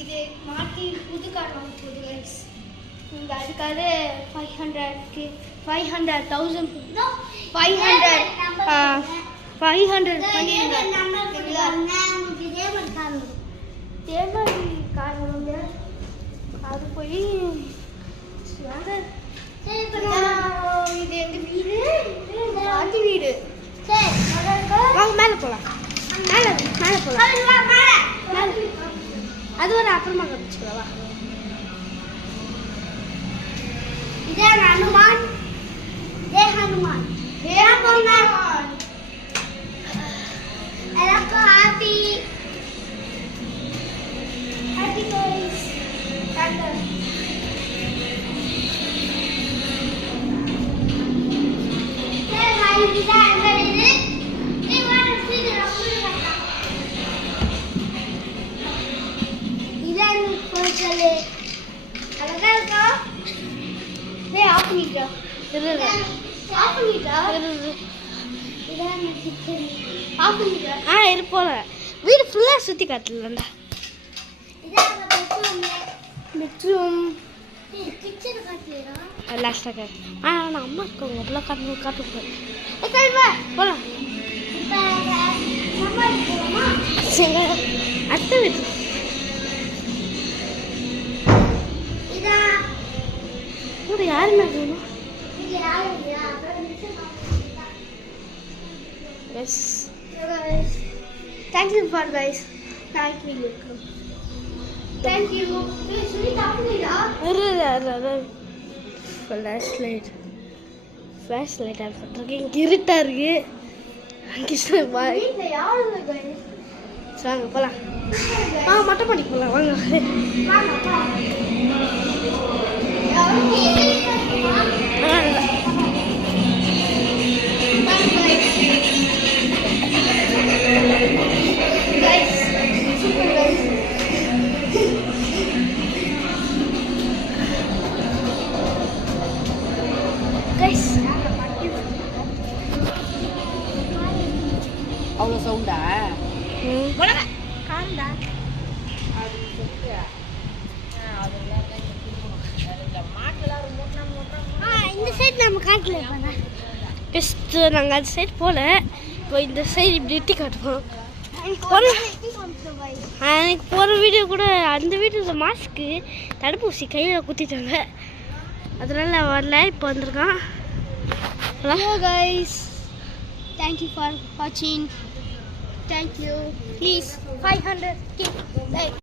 இது மாற்றி புது கார் வாங்க போகுது கைஸ். நீங்கள் அதுக்காக 500,000 500 பண்ணிடுங்க. இதே மாதிரி கார் வாங்க அது போய் இது எங்கள் வீடு பாட்டி வீடு. வாங்க மேலே போகலாம். மேலே போகலாம். அது ஒரு அப்புறமா கழிச்சுக்கவா. இதே ஹனுமான். எல்லாருக்கும் ஹாப்பி கைஸ். இருப்போம் வீடு ஃபுல்லாக சுற்றி காட்டலண்டா. லாஸ்ட்டாக நான் அம்மா இருக்கவங்க அப்படிலாம் காட்டு போகலாம். அத்தை வீட்டு கூட யாருமே இருக்கணும். Yes. Thank you for guys. Thank you. Thank you. Flashlight on பண்றேன். இருட்டா இருக்கு. கிருஷ்ண பாய். வாங்க போலாம். மொட்டை மாடி போலாம் வாங்க. அவ்வளோ சவுண்டா? இந்த சைடு நம்ம காட்டல. பெஸ்ட்டு நாங்கள் அந்த சைடு போகல. இப்போ இந்த சைடு இப்படி எட்டி காட்டுவோம். எனக்கு போகிற வீடியோ கூட அந்த வீடியோவில் மாஸ்க்கு தடுப்பூசி கையில் குத்திட்டாங்க. அதனால் வரல. இப்போ வந்திருக்கான். Hello guys. Thank you for watching. Thank you. Please 500 keep like.